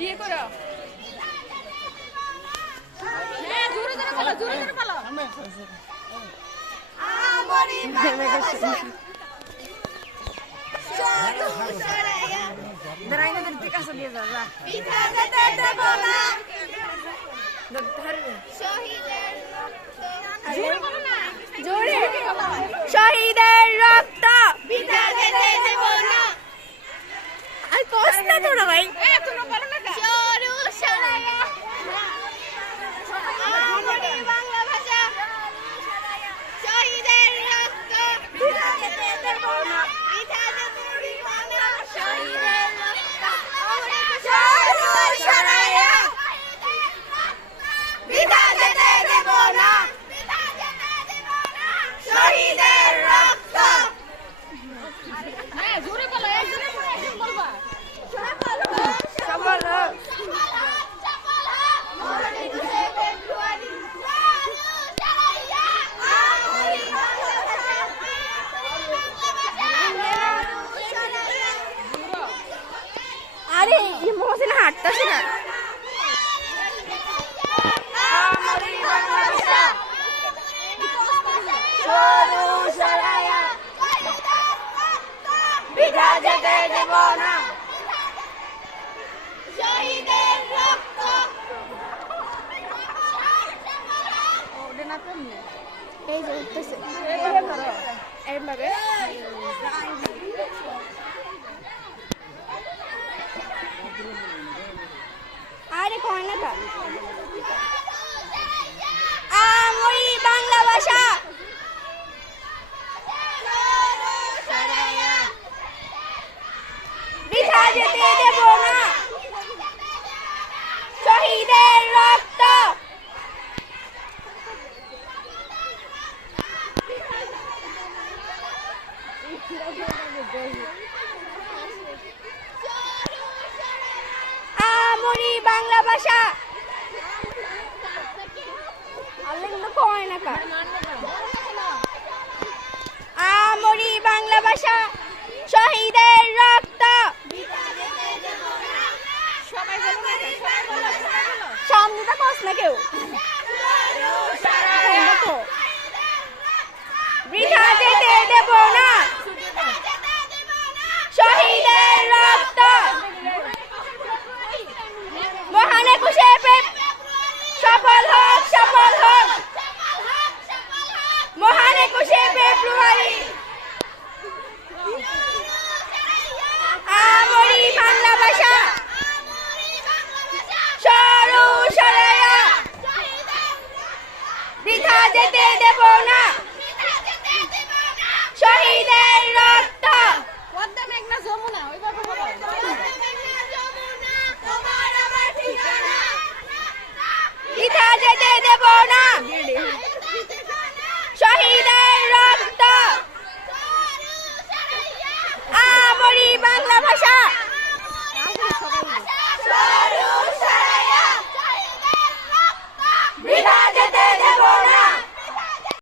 ইয়ে করো হ্যাঁ জোরে বলো জোরে জোরে বলো দাঁড়াই না তুই কাছে দিয়ে যা যা জোরে বলো না জোরে শহীদের রক্ত। আর কষ্ট তোরা ভাই এ তোমরা বলো না কা বাংলা ভাষা শহীদের রক্ত বিধা যেতে দেব না বিধা যেতে দেব না শহীদের রক্ত সরু সরাইয়া বিধা যেতে দেব না বিধা যেতে দেব না শহীদের রক্ত হ্যাঁ জোরে বলো একজনে বলো একজন বলবা সফল হোক আরে এই মহসিন হাঁটতেছে না। বিধা যেতে দেব না এই যে উঠতেছে এইভাবে আরে কয় না কা আমরি বাংলা ভাষা বৃথা যেতে দেব না শহীদের রক্ত আমরি বাংলা ভাষা। আমরি বাংলা ভাষা শহীদের রক্ত সবাই বলো না কা, সবাই বলো সবাই বলো সামনেটা কস না কেউ? বৃথা যেতে দেব না শহীদের রক্ত মহান একুশে ফেব- সফল হোক সফল হোক। মহান একুশে ফেব্রুয়ারি। আমরি বাংলা ভাষা। সরু সরাইয়া বৃথা যেতে দেব না।